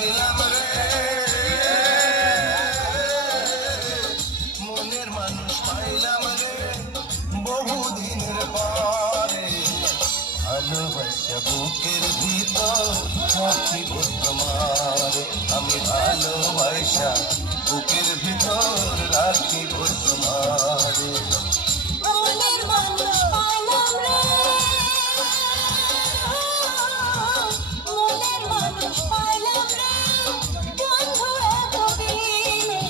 পাইলাম রে, মনের মানুষ পাইলাম রে বহুদিনের পরে। ভালোবাসা বুকের ভিতর রাখিব তোমার, আমি ভালোবাসা বুকের ভিতর রাখিব তোমার। মনের মানুষ পাইলাম রে, মনের মানুষ পাইলাম রে বন্ধু এতদিনে,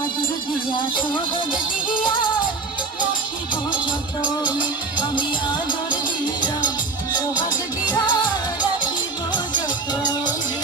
আদর দিয়া সোহাগ দিয়া রাখিব যতনে, আমি আদর দিয়া সোহাগ দিয়া রাখিব যতনে।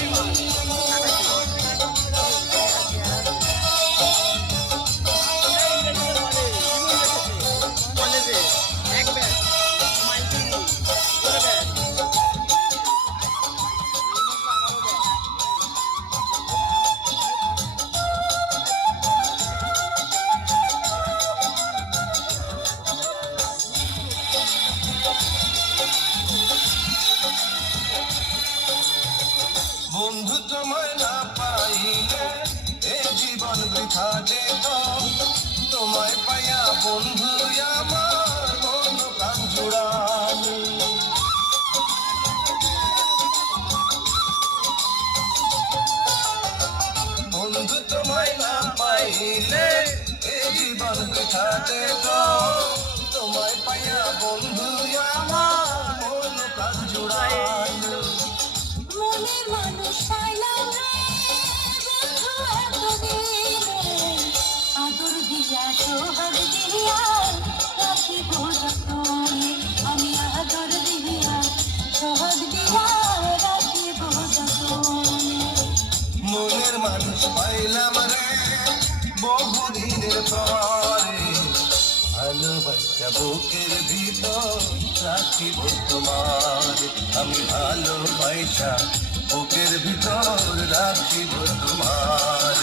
বন্ধু তোমায় না পাইলে এ জীবন বৃথা যেত, তোমায় পাইয়া বন্ধু আমার মন প্রাণ জুড়ালো। বন্ধু তোমায় না পাইলে এ জীবন বৃথা যেত, তোমায় পাইয়া বন্ধু আমার মন প্রাণ জুড়ালো। মনের মানুষ পাইলাম রে বন্ধু এতদিনে, আদর দিয়া সোহাগ দিয়া রাখিব যতনে, আমি আদর দিয়া সোহাগ দিয়া রাখিব যতনে। মনের মানুষ পাইলাম রে বহুদিনের পরে, ভালোবাসা বুকের ভিতর রাখিব তোমার, আমি ভালোবাসা বুকের ভিতর রাখিব তোমার।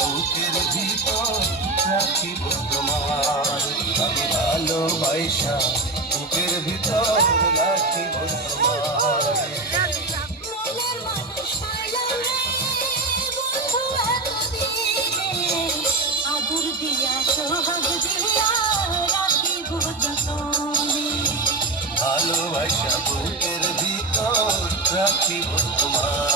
বুকের ভিতর রাখিব তোমার, আমি ভালোবাসা বুকের ভিতর রাখিব তোমার। মনের মানুষ পাইলাম রে বন্ধু এতদিনে, আদর দিয়া সোহাগ দিয়া রাখিব যতনে, ভালোবাসা বুকের ভিতর রাখিব তোমার।